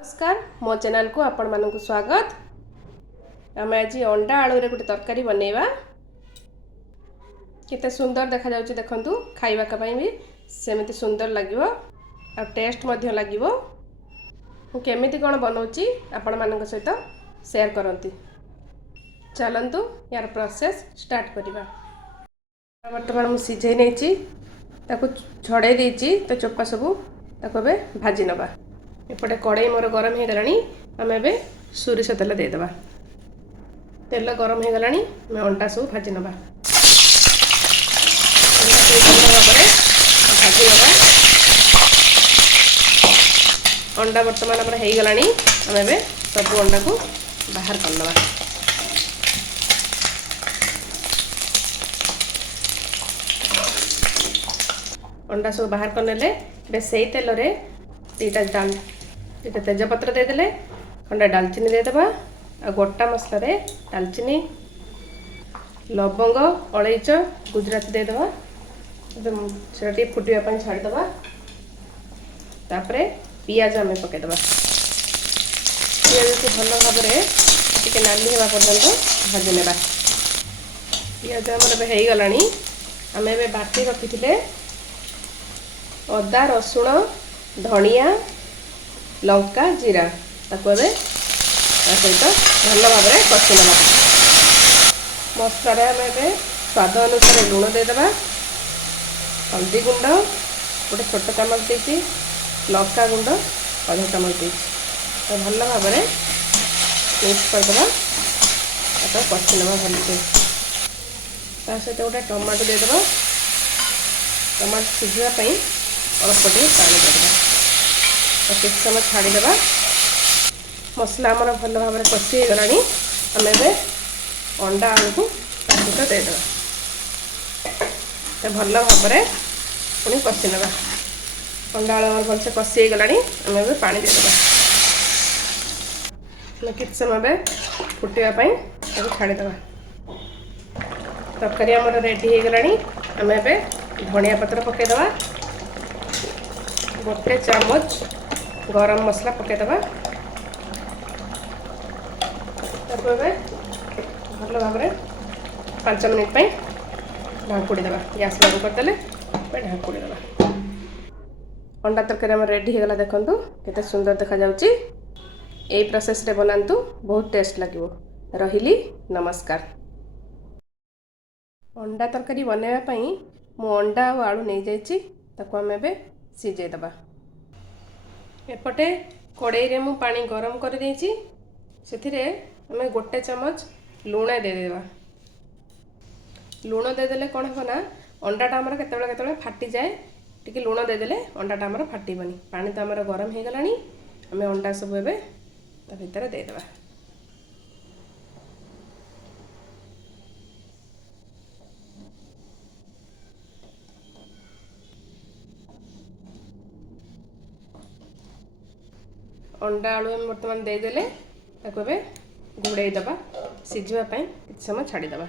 नमस्कार मो चैनल को आपण मानक स्वागत। आम आज अंडा आलू रे गोटे तरकारी बनैबा। केते सुंदर देखा जाउची देखंतु, खाइबा का पई भी सेमिति सुंदर लागिवो आ टेस्ट मध्य लागिवो। मु केमिति कोन बनौची आपण मानक सहित शेयर करंती। चलंतु यार प्रोसेस स्टार्ट करिबा। वर्तमान मु सिझै नैची ताको छड़े देची तो चोपा सबु ताको बे भाजी नबा। एपटे कड़ाई मोर गरम हो गलानी। आम ए सोरिष तेल देदेबा। तेल गरम हो गलानी। आम अंडा सब भाजी नबा। भाजी नबा अंडा बर्तमान आम हो गलानी। आम ए सब अंडा को बाहर कर नबा। अंडा सब बाहर करने बे से तेल रे दीटा तेजपत्र देदेले, खंडा डालचीनी देदेबा आ गोटा मसला रे डालचीनी, लवंग, अलैच, गुजराती देदेबा। से फुटिया पाई छाड़ीदेबा। तापरे पियाज आम पकईदेबा। पियाज को भल भाव टे नाली होगा पर्यंत भाजी नेबा। पियाज आमर हो गलानी। आम ए बाटी रखी अदा, रसुण, धनिया, लंका, जीरा ताको सहित भल भाव कषि ना। मसला आम ए स्वाद अनुसार लुण देदेबा, हल्दी गुंड गोटे छोट चामच देती, लंका गुंड आधा चामच देती। तो भल भाव मिक्स करदेबा। कषि ना भल से सहित गोटे टमाटो देदेबा। टमाटो सिझापी अल्प टे पानी देदेबा। किछ समय छाड़ीदेबा। मसला आमर भल भाव कषि हो गलानी। आम ए अंडा आलू को सहित देदेबा। तो भल भाव पुणी कषि ना। अंडा आलू भलसे कषि हो गलानी। आम ए पानी देदेबा। किछ समय फुटापी छाड़ीदेबा। तरकारी आमर रेडी हो गलानी। आम ए धनिया पत्र पकईदेबा। गोटे चामच गरम मसला पकईदेबा। भल भाव 5 मिनिट ढांकुड़ी देबा। गैस बंद करदेले ढांकुड़ी देबा। अंडा तरकारी आम रेडी हो गला। देखंतु केते सुंदर देखा जाउची। एई प्रोसेस रे बनांतु, बहुत टेस्ट लागिवो। रहिली नमस्कार। अंडा तरकारी बनैबा पई मु अंडा और आलू नहीं जाइची। ताको आम ए सिझे दबा। एपटे कड़ाई रे मु पानी गरम कर देइची। सेथिरे आम गोटे चामच लुण देदेबा। लुण देदेले कौन हो ना, अंडाटा आमर केतबेले फाटी जाए। टिके लुण देदेले अंडाटा आमर फाटीबनी। पानी तो आमर गरम हो गलानी। आम अंडा सब ए ता भितर देदेबा। अंडा आलू बर्तमान देदेले ताको घोड़े दबा। सिझापी किछ समय छाड़ीदेबा।